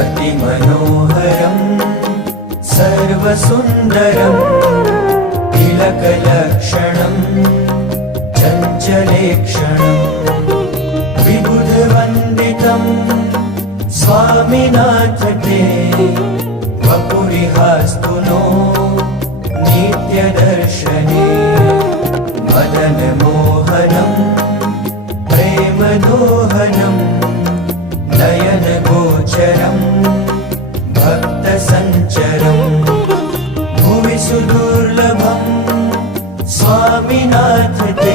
अतिमनोहरं सर्वसुन्दरं तिलकलक्षणं चञ्चलेक्षणं विबुधवन्दितं स्वामिनाथ ते वपुरिहास्तु नो नित्यदर्शने मदनमोहनं प्रेमदोहनं नयनगोचरं भक्तसञ्चरं भुवि सुदुर्लभं स्वामिनाथ ते